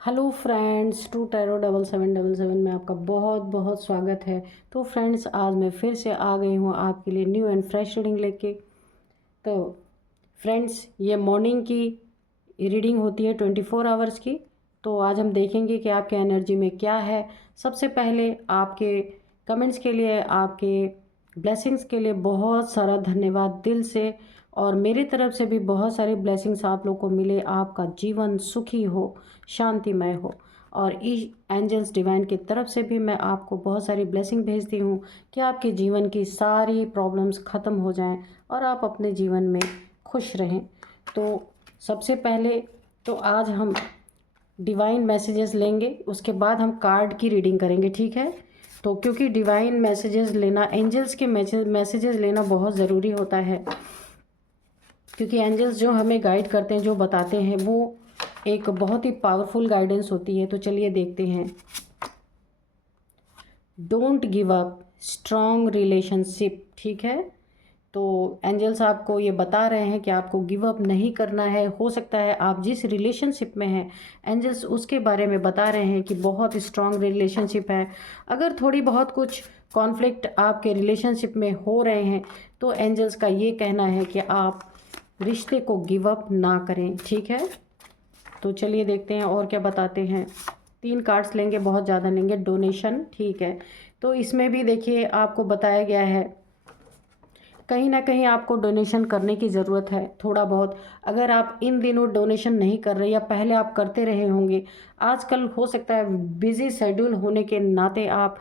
Hello friends, to tarot 7777 में आपका बहुत बहुत स्वागत है। तो फ्रेंड्स, आज मैं फिर से आ गई हूँ आपके लिए न्यू एंड फ्रेश रीडिंग लेके। तो फ्रेंड्स, ये मॉर्निंग की रीडिंग होती है 24 आवर्स की। तो आज हम देखेंगे कि आपके एनर्जी में क्या है। सबसे पहले आपके कमेंट्स के लिए, आपके ब्लेसिंग्स के लिए बहुत सारा धन्यवाद दिल से। और मेरी तरफ से भी बहुत सारी ब्लेसिंग्स आप लोग को मिले, आपका जीवन सुखी हो, शांतिमय हो। और ई एंजल्स डिवाइन की तरफ से भी मैं आपको बहुत सारी ब्लेसिंग भेजती हूँ कि आपके जीवन की सारी प्रॉब्लम्स ख़त्म हो जाएं और आप अपने जीवन में खुश रहें। तो सबसे पहले तो आज हम डिवाइन मैसेजेस लेंगे, उसके बाद हम कार्ड की रीडिंग करेंगे, ठीक है। तो क्योंकि डिवाइन मैसेजेस लेना, एंजल्स के मैसेजेस लेना बहुत ज़रूरी होता है, क्योंकि एंजल्स जो हमें गाइड करते हैं, जो बताते हैं, वो एक बहुत ही पावरफुल गाइडेंस होती है। तो चलिए देखते हैं। Don't give up, strong relationship, ठीक है। तो एंजल्स आपको ये बता रहे हैं कि आपको गिव अप नहीं करना है। हो सकता है आप जिस रिलेशनशिप में हैं, एंजल्स उसके बारे में बता रहे हैं कि बहुत स्ट्रॉन्ग रिलेशनशिप है। अगर थोड़ी बहुत कुछ कॉन्फ्लिक्ट आपके रिलेशनशिप में हो रहे हैं, तो एंजल्स का ये कहना है कि आप रिश्ते को गिव अप ना करें, ठीक है। तो चलिए देखते हैं और क्या बताते हैं। 3 कार्ड्स लेंगे, बहुत ज़्यादा लेंगे। डोनेशन, ठीक है। तो इसमें भी देखिए आपको बताया गया है, कहीं ना कहीं आपको डोनेशन करने की ज़रूरत है थोड़ा बहुत। अगर आप इन दिनों डोनेशन नहीं कर रहे, या पहले आप करते रहे होंगे, आजकल हो सकता है बिज़ी शेड्यूल होने के नाते आप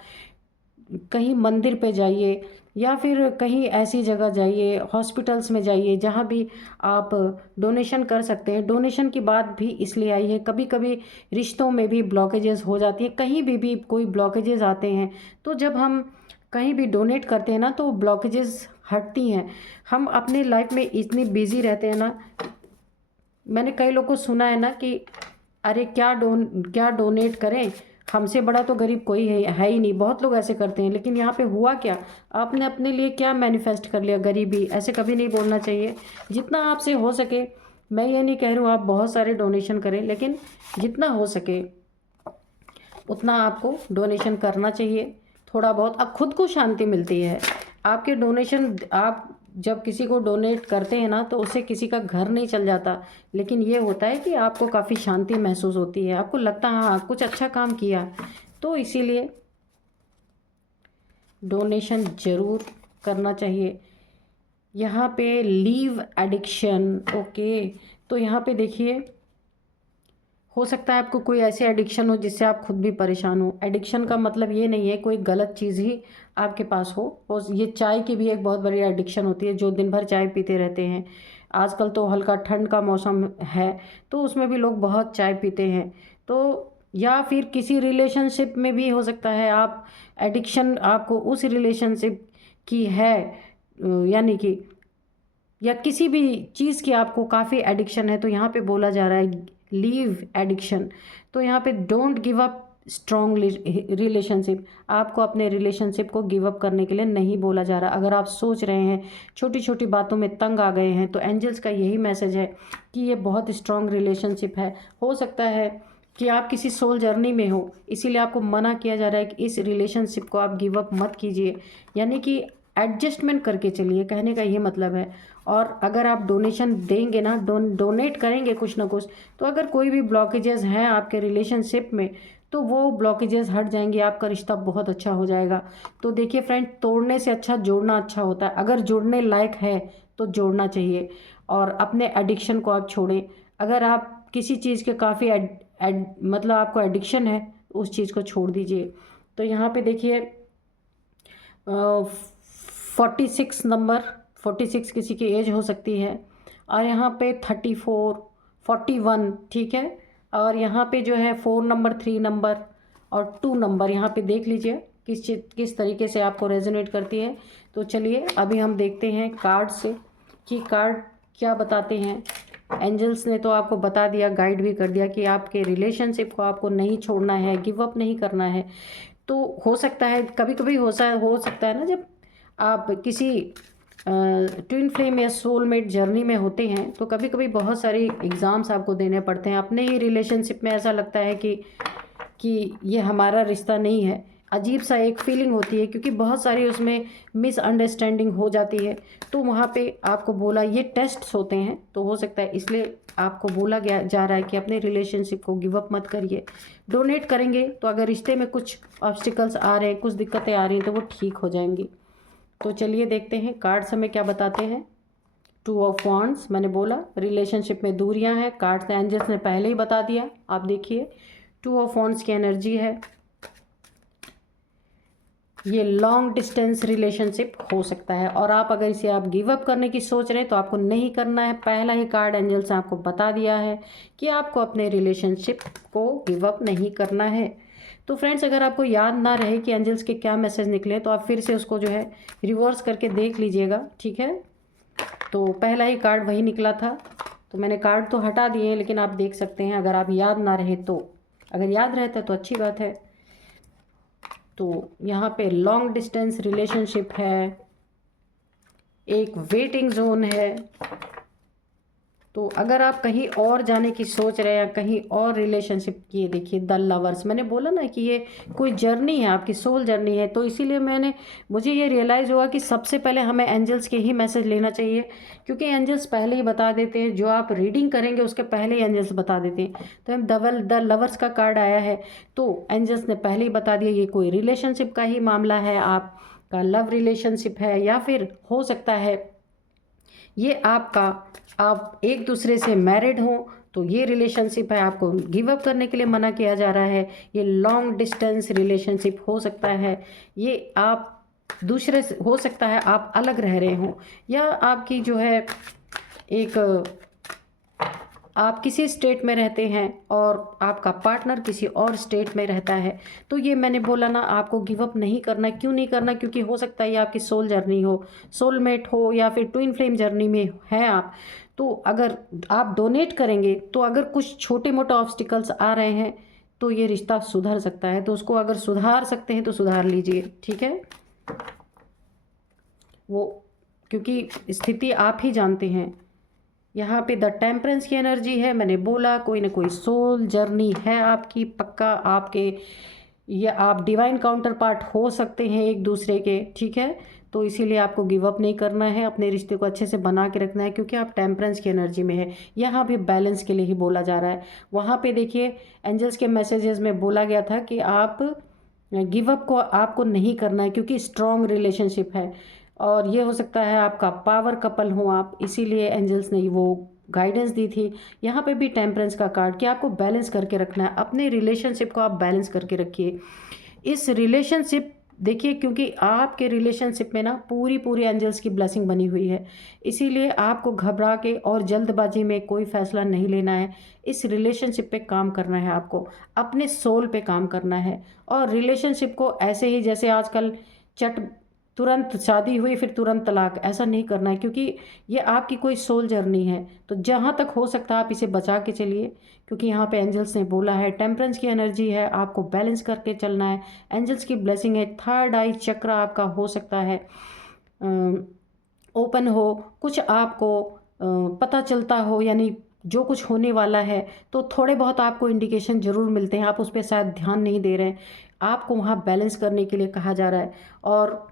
कहीं मंदिर पे जाइए, या फिर कहीं ऐसी जगह जाइए, हॉस्पिटल्स में जाइए, जहाँ भी आप डोनेशन कर सकते हैं। डोनेशन की बात भी इसलिए आई है, कभी कभी रिश्तों में भी ब्लॉकेजेस हो जाती है, कहीं भी कोई ब्लॉकेजेस आते हैं। तो जब हम कहीं भी डोनेट करते हैं ना, तो ब्लॉकेजेस हटती हैं। हम अपनी लाइफ में इतनी बिजी रहते हैं ना, मैंने कई लोगों को सुना है ना कि अरे क्या डोनेट करें, हमसे बड़ा तो गरीब कोई है ही नहीं। बहुत लोग ऐसे करते हैं, लेकिन यहाँ पे हुआ क्या, आपने अपने लिए क्या मैनिफेस्ट कर लिया? गरीबी। ऐसे कभी नहीं बोलना चाहिए। जितना आपसे हो सके, मैं ये नहीं कह रही हूँ आप बहुत सारे डोनेशन करें, लेकिन जितना हो सके उतना आपको डोनेशन करना चाहिए। थोड़ा बहुत अब खुद को शांति मिलती है। आपके डोनेशन, आप जब किसी को डोनेट करते हैं ना, तो उससे किसी का घर नहीं चल जाता, लेकिन ये होता है कि आपको काफ़ी शांति महसूस होती है। आपको लगता है हाँ कुछ अच्छा काम किया। तो इसीलिए डोनेशन ज़रूर करना चाहिए। यहाँ पे लीव एडिक्शन, ओके। तो यहाँ पे देखिए, हो सकता है आपको कोई ऐसी एडिक्शन हो जिससे आप खुद भी परेशान हो। एडिक्शन का मतलब ये नहीं है कोई गलत चीज़ ही आपके पास हो। और ये चाय की भी एक बहुत बड़ी एडिक्शन होती है, जो दिन भर चाय पीते रहते हैं। आजकल तो हल्का ठंड का मौसम है, तो उसमें भी लोग बहुत चाय पीते हैं। तो या फिर किसी रिलेशनशिप में भी हो सकता है आप एडिक्शन आपको उस रिलेशनशिप की है, यानी कि या किसी भी चीज़ की आपको काफ़ी एडिक्शन है। तो यहाँ पे बोला जा रहा है लीव एडिक्शन। तो यहाँ पे don't give up strong relationship, आपको अपने रिलेशनशिप को गिव अप करने के लिए नहीं बोला जा रहा। अगर आप सोच रहे हैं, छोटी छोटी बातों में तंग आ गए हैं, तो एंजल्स का यही मैसेज है कि ये बहुत स्ट्रॉन्ग रिलेशनशिप है। हो सकता है कि आप किसी सोल जर्नी में हो, इसीलिए आपको मना किया जा रहा है कि इस रिलेशनशिप को आप गिव अप मत कीजिए, यानी कि एडजस्टमेंट करके चलिए, कहने का ये मतलब है। और अगर आप डोनेशन देंगे ना, डोनेट करेंगे कुछ ना कुछ, तो अगर कोई भी ब्लॉकेजेस हैं आपके रिलेशनशिप में, तो वो ब्लॉकेजेस हट जाएंगे, आपका रिश्ता बहुत अच्छा हो जाएगा। तो देखिए फ्रेंड, तोड़ने से अच्छा जोड़ना अच्छा होता है। अगर जुड़ने लायक है तो जोड़ना चाहिए, और अपने एडिक्शन को आप छोड़ें। अगर आप किसी चीज़ के काफ़ी मतलब आपको एडिक्शन है, उस चीज़ को छोड़ दीजिए। तो यहाँ पे देखिए 46 नंबर, 46 किसी की एज हो सकती है। और यहाँ पे 34, 41, ठीक है। और यहाँ पे जो है 4 नंबर, 3 नंबर और 2 नंबर, यहाँ पे देख लीजिए किस तरीके से आपको रेजोनेट करती है। तो चलिए अभी हम देखते हैं कार्ड से कि कार्ड क्या बताते हैं। एंजल्स ने तो आपको बता दिया, गाइड भी कर दिया कि आपके रिलेशनशिप को आपको नहीं छोड़ना है, गिव अप नहीं करना है। तो हो सकता है कभी कभी हो सकता है ना, जब आप किसी ट्विन फ्लेम या सोलमेट जर्नी में होते हैं तो कभी कभी बहुत सारी एग्ज़ाम्स आपको देने पड़ते हैं। अपने ही रिलेशनशिप में ऐसा लगता है कि ये हमारा रिश्ता नहीं है, अजीब सा एक फीलिंग होती है क्योंकि बहुत सारी उसमें मिसअंडरस्टैंडिंग हो जाती है। तो वहाँ पे आपको बोला, ये टेस्ट्स होते हैं तो हो सकता है इसलिए आपको बोला गया जा रहा है कि अपने रिलेशनशिप को गिव अप मत करिए। डोनेट करेंगे तो अगर रिश्ते में कुछ ऑब्स्टिकल्स आ रहे हैं, कुछ दिक्कतें आ रही हैं तो वो ठीक हो जाएंगी। तो चलिए देखते हैं कार्ड्स हमें क्या बताते हैं। 2 ऑफ वांड्स, मैंने बोला रिलेशनशिप में दूरियां हैं, कार्ड्स एंजल्स ने पहले ही बता दिया। आप देखिए 2 ऑफ वांड्स की एनर्जी है, ये लॉन्ग डिस्टेंस रिलेशनशिप हो सकता है और आप अगर इसे आप गिव अप करने की सोच रहे हैं तो आपको नहीं करना है। पहला ही कार्ड एंजल्स ने आपको बता दिया है कि आपको अपने रिलेशनशिप को गिव अप नहीं करना है। तो फ्रेंड्स, अगर आपको याद ना रहे कि एंजल्स के क्या मैसेज निकले तो आप फिर से उसको जो है रिवर्स करके देख लीजिएगा, ठीक है। तो पहला ही कार्ड वही निकला था, तो मैंने कार्ड तो हटा दिए हैं लेकिन आप देख सकते हैं अगर आप याद ना रहे तो। अगर याद रहता है तो अच्छी बात है। तो यहाँ पे लॉन्ग डिस्टेंस रिलेशनशिप है, एक वेटिंग जोन है। तो अगर आप कहीं और जाने की सोच रहे हैं, कहीं और रिलेशनशिप की, देखिए द लवर्स, मैंने बोला ना कि ये कोई जर्नी है, आपकी सोल जर्नी है। तो इसीलिए मुझे ये रियलाइज़ हुआ कि सबसे पहले हमें एंजल्स के ही मैसेज लेना चाहिए, क्योंकि एंजल्स पहले ही बता देते हैं। जो आप रीडिंग करेंगे उसके पहले ही एंजल्स बता देते हैं। तो हम द लवर्स का कार्ड आया है तो एंजल्स ने पहले ही बता दिया ये कोई रिलेशनशिप का ही मामला है, आपका लव रिलेशनशिप है, या फिर हो सकता है ये आप एक दूसरे से मैरिड हो तो ये रिलेशनशिप है, आपको गिव अप करने के लिए मना किया जा रहा है। ये लॉन्ग डिस्टेंस रिलेशनशिप हो सकता है, ये आप दूसरे से हो सकता है, आप अलग रह रहे हो, या आपकी जो है एक आप किसी स्टेट में रहते हैं और आपका पार्टनर किसी और स्टेट में रहता है। तो ये मैंने बोला ना, आपको गिव अप नहीं करना। क्यों नहीं करना? क्योंकि हो सकता है ये आपकी सोल जर्नी हो, सोलमेट हो, या फिर ट्विन फ्लेम जर्नी में है आप। तो अगर आप डोनेट करेंगे तो अगर कुछ छोटे मोटे ऑब्स्टिकल्स आ रहे हैं तो ये रिश्ता सुधर सकता है। तो उसको अगर सुधार सकते हैं तो सुधार लीजिए, ठीक है। वो क्योंकि स्थिति आप ही जानते हैं। यहाँ पे द टेम्परेंस की एनर्जी है, मैंने बोला कोई ना कोई सोल जर्नी है आपकी पक्का, आपके या आप डिवाइन काउंटर पार्ट हो सकते हैं एक दूसरे के, ठीक है। तो इसीलिए आपको गिव अप नहीं करना है, अपने रिश्ते को अच्छे से बना के रखना है, क्योंकि आप टेम्परेंस की एनर्जी में है। यहाँ भी बैलेंस के लिए ही बोला जा रहा है। वहाँ पे देखिए एंजल्स के मैसेजेस में बोला गया था कि आप गिव अप को आपको नहीं करना है, क्योंकि स्ट्रॉन्ग रिलेशनशिप है और ये हो सकता है आपका पावर कपल हो आप, इसीलिए एंजल्स ने वो गाइडेंस दी थी। यहाँ पे भी टेम्परेंस का कार्ड कि आपको बैलेंस करके रखना है, अपने रिलेशनशिप को आप बैलेंस करके रखिए। इस रिलेशनशिप देखिए, क्योंकि आपके रिलेशनशिप में ना पूरी पूरी एंजल्स की ब्लेसिंग बनी हुई है, इसीलिए आपको घबरा के और जल्दबाजी में कोई फैसला नहीं लेना है। इस रिलेशनशिप पे काम करना है, आपको अपने सोल पे काम करना है। और रिलेशनशिप को ऐसे ही जैसे आजकल तुरंत शादी हुई फिर तुरंत तलाक, ऐसा नहीं करना है, क्योंकि ये आपकी कोई सोल जर्नी है। तो जहाँ तक हो सकता है आप इसे बचा के चलिए, क्योंकि यहाँ पे एंजल्स ने बोला है टेम्परेंस की एनर्जी है, आपको बैलेंस करके चलना है। एंजल्स की ब्लेसिंग है, थर्ड आई चक्र आपका हो सकता है ओपन हो, कुछ आपको पता चलता हो, यानी जो कुछ होने वाला है। तो थोड़े बहुत आपको इंडिकेशन ज़रूर मिलते हैं, आप उस पर शायद ध्यान नहीं दे रहे हैं। आपको वहाँ बैलेंस करने के लिए कहा जा रहा है। और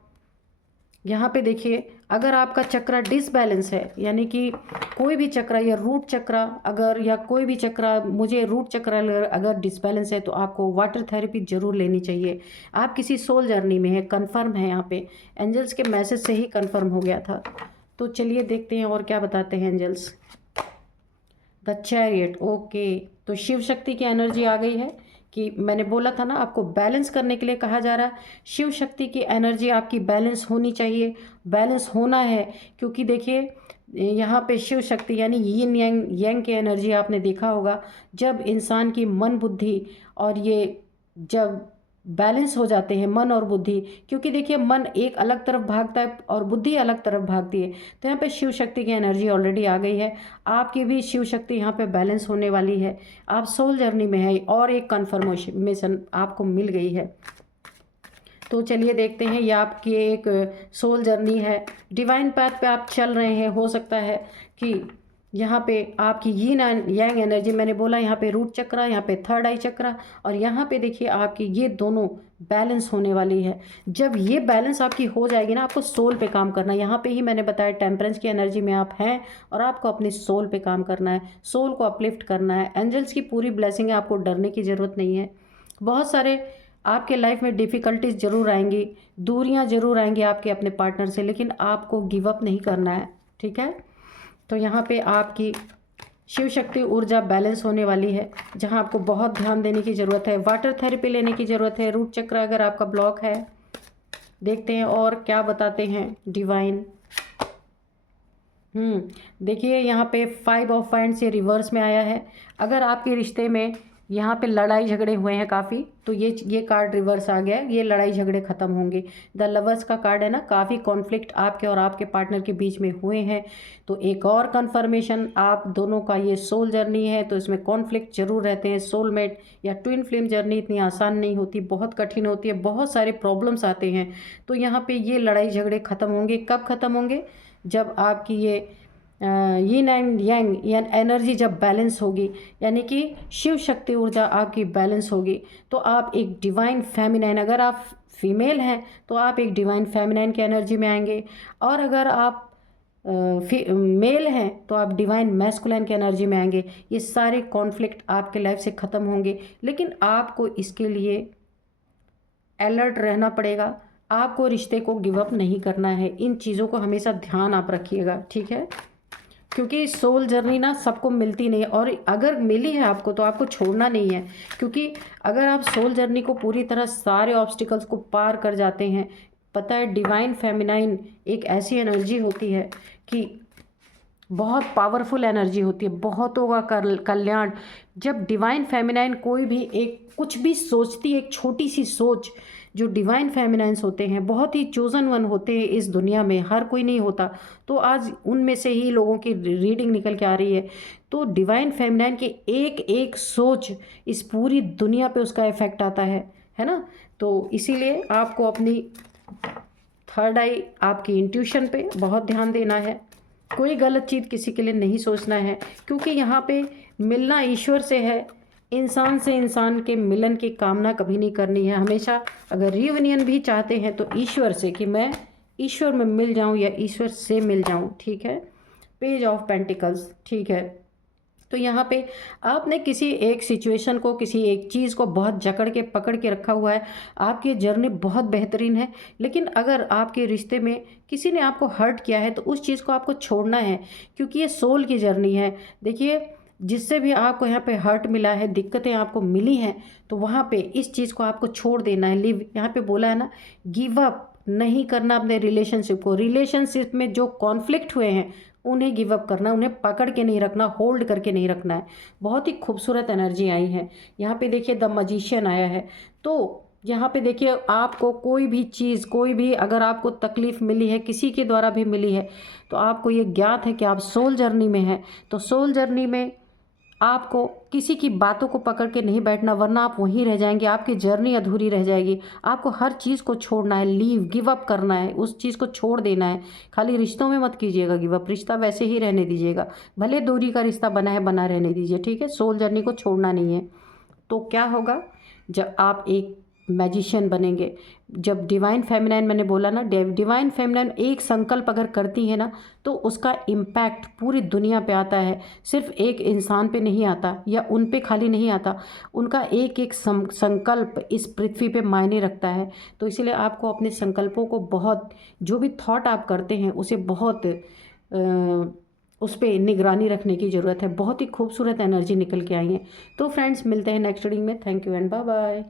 यहाँ पे देखिए अगर आपका चक्र डिसबैलेंस है, यानी कि कोई भी चक्र या रूट चक्र अगर, या कोई भी चक्र, मुझे रूट चक्र अगर डिसबैलेंस है तो आपको वाटर थेरेपी जरूर लेनी चाहिए। आप किसी सोल जर्नी में है, कंफर्म है, यहाँ पे एंजल्स के मैसेज से ही कंफर्म हो गया था। तो चलिए देखते हैं और क्या बताते हैं एंजल्स। द चैरियट, ओके, तो शिव शक्ति की एनर्जी आ गई है कि मैंने बोला था ना आपको बैलेंस करने के लिए कहा जा रहा है। शिव शक्ति की एनर्जी आपकी बैलेंस होनी चाहिए, बैलेंस होना है, क्योंकि देखिए यहाँ पे शिव शक्ति यानी यिन यांग की एनर्जी आपने देखा होगा। जब इंसान की मन बुद्धि और ये जब बैलेंस हो जाते हैं मन और बुद्धि, क्योंकि देखिए मन एक अलग तरफ भागता है और बुद्धि अलग तरफ भागती है। तो यहाँ पे शिव शक्ति की एनर्जी ऑलरेडी आ गई है, आपकी भी शिव शक्ति यहाँ पे बैलेंस होने वाली है। आप सोल जर्नी में है और एक कन्फर्मेशन आपको मिल गई है। तो चलिए देखते हैं, ये आपकी एक सोल जर्नी है, डिवाइन पाथ पे आप चल रहे हैं। हो सकता है कि यहाँ पे आपकी यीन एंड यांग एनर्जी, मैंने बोला यहाँ पे रूट चक्रा, यहाँ पे थर्ड आई चक्रा, और यहाँ पे देखिए आपकी ये दोनों बैलेंस होने वाली है। जब ये बैलेंस आपकी हो जाएगी ना, आपको सोल पे काम करना है। यहाँ पे ही मैंने बताया टेम्परेंस की एनर्जी में आप हैं और आपको अपनी सोल पे काम करना है, सोल को अपलिफ्ट करना है। एंजल्स की पूरी ब्लेसिंग है, आपको डरने की ज़रूरत नहीं है। बहुत सारे आपके लाइफ में डिफ़िकल्टीज ज़रूर आएंगी, दूरियां ज़रूर आएंगी आपके अपने पार्टनर से, लेकिन आपको गिव अप नहीं करना है, ठीक है। तो यहाँ पे आपकी शिव शक्ति ऊर्जा बैलेंस होने वाली है, जहाँ आपको बहुत ध्यान देने की ज़रूरत है। वाटर थेरेपी लेने की ज़रूरत है। रूट चक्र अगर आपका ब्लॉक है, देखते हैं और क्या बताते हैं डिवाइन। देखिए यहाँ पे 5 ऑफ वांड्स से रिवर्स में आया है। अगर आपके रिश्ते में यहाँ पे लड़ाई झगड़े हुए हैं काफ़ी, तो ये कार्ड रिवर्स आ गया है। ये लड़ाई झगड़े ख़त्म होंगे। द लवर्स का कार्ड है ना, काफ़ी कॉन्फ्लिक्ट आपके और आपके पार्टनर के बीच में हुए हैं। तो एक और कन्फर्मेशन, आप दोनों का ये सोल जर्नी है, तो इसमें कॉन्फ्लिक्ट जरूर रहते हैं। सोलमेट या ट्विन फ्लेम जर्नी इतनी आसान नहीं होती, बहुत कठिन होती है, बहुत सारे प्रॉब्लम्स आते हैं। तो यहाँ पर ये लड़ाई झगड़े ख़त्म होंगे। कब ख़त्म होंगे? जब आपकी ये यीन एंड यांग एनर्जी जब बैलेंस होगी, यानी कि शिव शक्ति ऊर्जा आपकी बैलेंस होगी, तो आप एक डिवाइन फेमिनाइन, अगर आप फीमेल हैं तो आप एक डिवाइन फेमिनाइन की एनर्जी में आएंगे, और अगर आप मेल हैं तो आप डिवाइन मैस्कुलाइन की एनर्जी में आएंगे। ये सारे कॉन्फ्लिक्ट आपके लाइफ से ख़त्म होंगे, लेकिन आपको इसके लिए अलर्ट रहना पड़ेगा। आपको रिश्ते को गिव अप नहीं करना है। इन चीज़ों को हमेशा ध्यान आप रखिएगा, ठीक है, क्योंकि सोल जर्नी ना सबको मिलती नहीं है, और अगर मिली है आपको तो आपको छोड़ना नहीं है। क्योंकि अगर आप सोल जर्नी को पूरी तरह सारे ऑब्स्टिकल्स को पार कर जाते हैं, पता है डिवाइन फेमिनाइन एक ऐसी एनर्जी होती है कि बहुत पावरफुल एनर्जी होती है, बहुतों का कल्याण। जब डिवाइन फेमिनाइन कोई भी एक कुछ भी सोचती है, एक छोटी सी सोच, जो डिवाइन फेमिनाइंस होते हैं बहुत ही चोजन वन होते हैं इस दुनिया में, हर कोई नहीं होता। तो आज उनमें से ही लोगों की रीडिंग निकल के आ रही है। तो डिवाइन फेमिनाइन की एक एक सोच इस पूरी दुनिया पे उसका इफेक्ट आता है ना। तो इसीलिए आपको अपनी थर्ड आई, आपकी इंट्यूशन पे बहुत ध्यान देना है। कोई गलत चीज़ किसी के लिए नहीं सोचना है, क्योंकि यहाँ पे मिलना ईश्वर से है। इंसान से इंसान के मिलन की कामना कभी नहीं करनी है। हमेशा अगर रियूनियन भी चाहते हैं तो ईश्वर से, कि मैं ईश्वर में मिल जाऊं या ईश्वर से मिल जाऊं, ठीक है। पेज ऑफ पेंटिकल्स, ठीक है। तो यहाँ पे आपने किसी एक सिचुएशन को, किसी एक चीज़ को बहुत जकड़ के पकड़ के रखा हुआ है। आपकी जर्नी बहुत बेहतरीन है, लेकिन अगर आपके रिश्ते में किसी ने आपको हर्ट किया है तो उस चीज़ को आपको छोड़ना है, क्योंकि ये सोल की जर्नी है। देखिए, जिससे भी आपको यहाँ पे हर्ट मिला है, दिक्कतें आपको मिली हैं, तो वहाँ पे इस चीज़ को आपको छोड़ देना है। लिव, यहाँ पे बोला है ना, गिव अप नहीं करना अपने रिलेशनशिप को। रिलेशनशिप में जो कॉन्फ्लिक्ट हुए हैं उन्हें गिव अप करना, उन्हें पकड़ के नहीं रखना, होल्ड करके नहीं रखना है। बहुत ही खूबसूरत एनर्जी आई है। यहाँ पे देखिए द मजिशियन आया है। तो यहाँ पे देखिए, आपको कोई भी चीज़, कोई भी अगर आपको तकलीफ़ मिली है, किसी के द्वारा भी मिली है, तो आपको ये ज्ञात है कि आप सोल जर्नी में हैं। तो सोल जर्नी में आपको किसी की बातों को पकड़ के नहीं बैठना, वरना आप वहीं रह जाएंगे, आपकी जर्नी अधूरी रह जाएगी। आपको हर चीज़ को छोड़ना है, लीव, गिव अप करना है, उस चीज़ को छोड़ देना है। खाली रिश्तों में मत कीजिएगा गिव अप, रिश्ता वैसे ही रहने दीजिएगा, भले दूरी का रिश्ता बना है बना रहने दीजिए, ठीक है। सोल जर्नी को छोड़ना नहीं है। तो क्या होगा जब आप एक मैजिशियन बनेंगे, जब डिवाइन फेमिनाइन, मैंने बोला ना, डिवाइन फेमिनाइन एक संकल्प अगर करती है ना, तो उसका इम्पैक्ट पूरी दुनिया पे आता है। सिर्फ एक इंसान पे नहीं आता, या उन पे खाली नहीं आता, उनका एक एक संकल्प इस पृथ्वी पे मायने रखता है। तो इसलिए आपको अपने संकल्पों को बहुत, जो भी थॉट आप करते हैं उसे बहुत उस पर निगरानी रखने की ज़रूरत है। बहुत ही खूबसूरत एनर्जी निकल के आई है। तो फ्रेंड्स, मिलते हैं नेक्स्ट रीडिंग में। Thank you and bye bye.